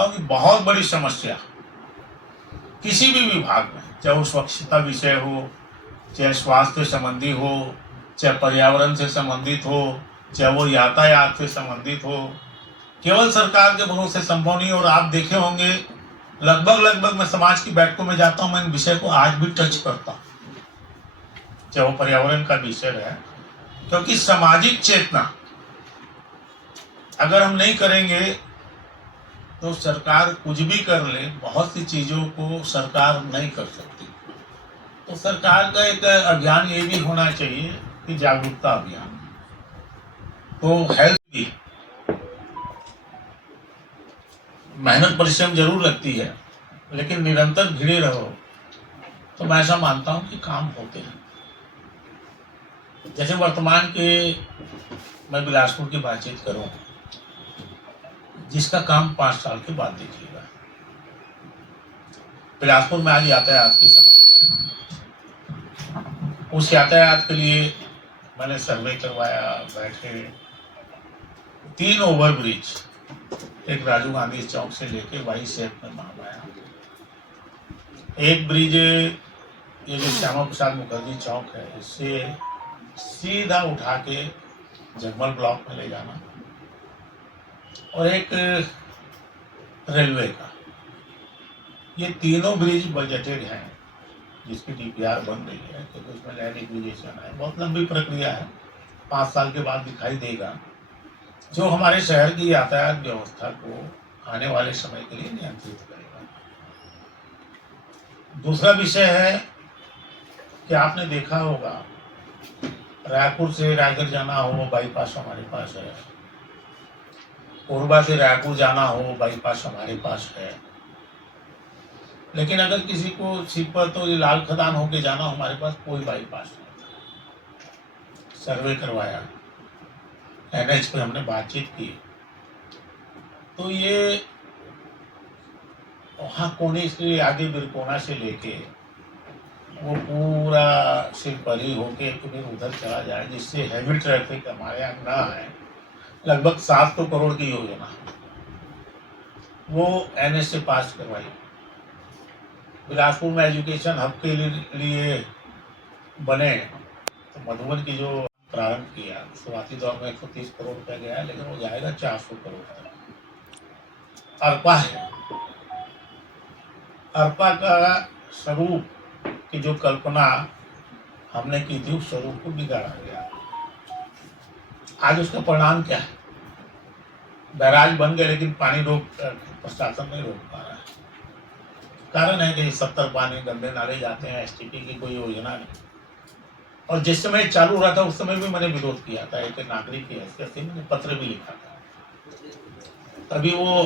मानता हूँ कि बहुत बड़ी समस्या किसी भी विभाग में, चाहे वो स्वच्छता विषय हो, चाहे स्वास्थ्य संबंधी हो, चाहे पर्यावरण से संबंधित हो, चाहे वो यातायात से संबंधित हो, केवल सरकार के भरोसे संभव नहीं। और आप देखे होंगे लगभग मैं समाज की बैठकों में जाता हूँ, मैं इन विषय को आज भी टच करता हूँ, चाहे वो पर्यावरण का विषय है, क्योंकि सामाजिक चेतना अगर हम नहीं करेंगे तो सरकार कुछ भी कर ले, बहुत सी चीजों को सरकार नहीं कर सकती। तो सरकार का एक अभियान ये भी होना चाहिए कि जागरूकता अभियान। तो हेल्थ भी मेहनत परिश्रम जरूर लगती है, लेकिन निरंतर भिड़े रहो तो मैं ऐसा मानता हूं कि काम होते हैं। जैसे वर्तमान के मैं बिलासपुर की बातचीत करूं, जिसका काम 5 साल के बाद देखिएगा। बिलासपुर में आज यातायात की समस्या है। उस यातायात के लिए मैंने सर्वे करवाया, बैठे 3 ओवरब्रिज, एक राजीव गांधी चौक से लेके वाई सेफ में बनवाया, एक ब्रिज ये जो श्यामा प्रसाद मुखर्जी चौक है इससे सीधा उठा के जगमल ब्लॉक में ले जाना, और एक रेलवे का। ये तीनों ब्रिज बजटेड हैं, जिसकी डीपीआर बन रही है, क्योंकि उसमें लैंड एक्विजिशन है। बहुत लंबी प्रक्रिया है, 5 साल के बाद दिखाई देगा, जो हमारे शहर की यातायात व्यवस्था को आने वाले समय के लिए नियंत्रित करेगा। दूसरा विषय है कि आपने देखा होगा रायपुर से रायगढ़ जाना हो बाईपास हमारे पास है, कोरबा से रायपुर जाना हो बाईपास हमारे पास है, लेकिन अगर किसी को सीपत तो लाल खदान होके जाना हो, हमारे पास कोई बाईपास नहीं। सर्वे करवाया, एनएच पे हमने बातचीत की, तो ये वहाँ कोने से आगे बिरकोना से लेके वो पूरा सिरपरी होके फिर उधर चला जाए, जिससे हैवी ट्रैफिक हमारे यहाँ ना आए। लगभग 700 करोड़ की योजना वो एनएच से पास करवाई। बिलासपुर में एजुकेशन हब के लिए बने, तो मधुबन की जो प्रारंभ किया, शुरुआती दौर में 130 करोड़ रुपया गया, लेकिन वो जाएगा 400 करोड़ तक। अरपा है, अरपा का स्वरूप की जो कल्पना हमने की थी, उस स्वरूप को बिगाड़ा गया। आज उसका परिणाम क्या है? बैराज बन गए, लेकिन पानी प्रशासन नहीं रोक पा रहा है। कारण है कि 70 पानी गंदे नाले जाते हैं, एसटीपी की कोई योजना नहीं। और जिस समय चालू रहा था उस समय भी मैंने विरोध किया था, एक नागरिक की हैसियत से मैंने पत्र भी लिखा था। तभी वो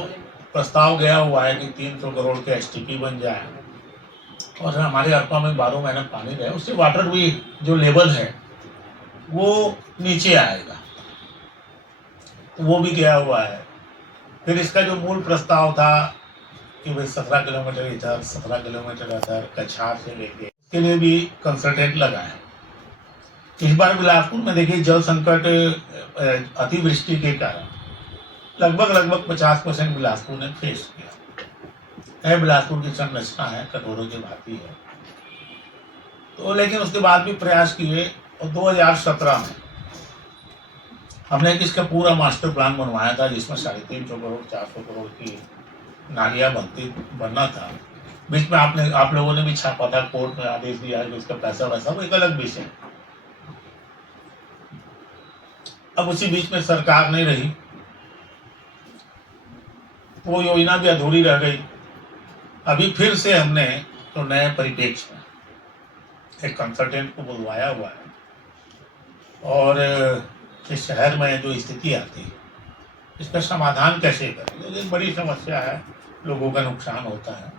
प्रस्ताव गया हुआ है कि 300 करोड़ के एसटीपी बन जाए और हमारे अरपा में 12 महीने पानी रहे, उससे वाटर भी जो लेवल है वो नीचे आएगा, तो वो भी गया हुआ है। फिर इसका जो मूल प्रस्ताव था कि भाई 17 किलोमीटर इधर 17 किलोमीटर उधर कछार से लेके, इसके लिए भी कंसल्टेंट लगा है। इस बार बिलासपुर में देखिए जल संकट अतिवृष्टि के कारण लगभग 50% बिलासपुर ने फेस किया है। बिलासपुर की संरचना है कटोरों की भांति है, तो लेकिन उसके बाद भी प्रयास किए, और 2017 में हमने इसका पूरा मास्टर प्लान बनवाया था, जिसमें 350 करोड़ 400 करोड़ की नालियां बनना था। बीच में आप लोगों ने भी छापा था, कोर्ट में आदेश दिया कि उसका पैसा वैसा, वो एक अलग विषय। अब उसी बीच में सरकार नहीं रही, वो योजना भी अधूरी रह गई। अभी फिर से हमने तो नए परिप्रेक्ष्य में एक कंसल्टेंट को बुलवाया हुआ है, और इस शहर में जो स्थिति आती है इसका समाधान कैसे करें, क्योंकि एक बड़ी समस्या है, लोगों का नुकसान होता है।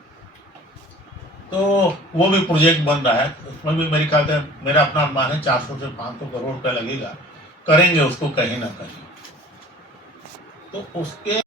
तो वो भी प्रोजेक्ट बन रहा है, उसमें भी मेरे ख्याल से मेरा अपना अनुमान है 400 से 500 करोड़ रुपया लगेगा। करेंगे उसको कहीं ना कहीं, तो उसके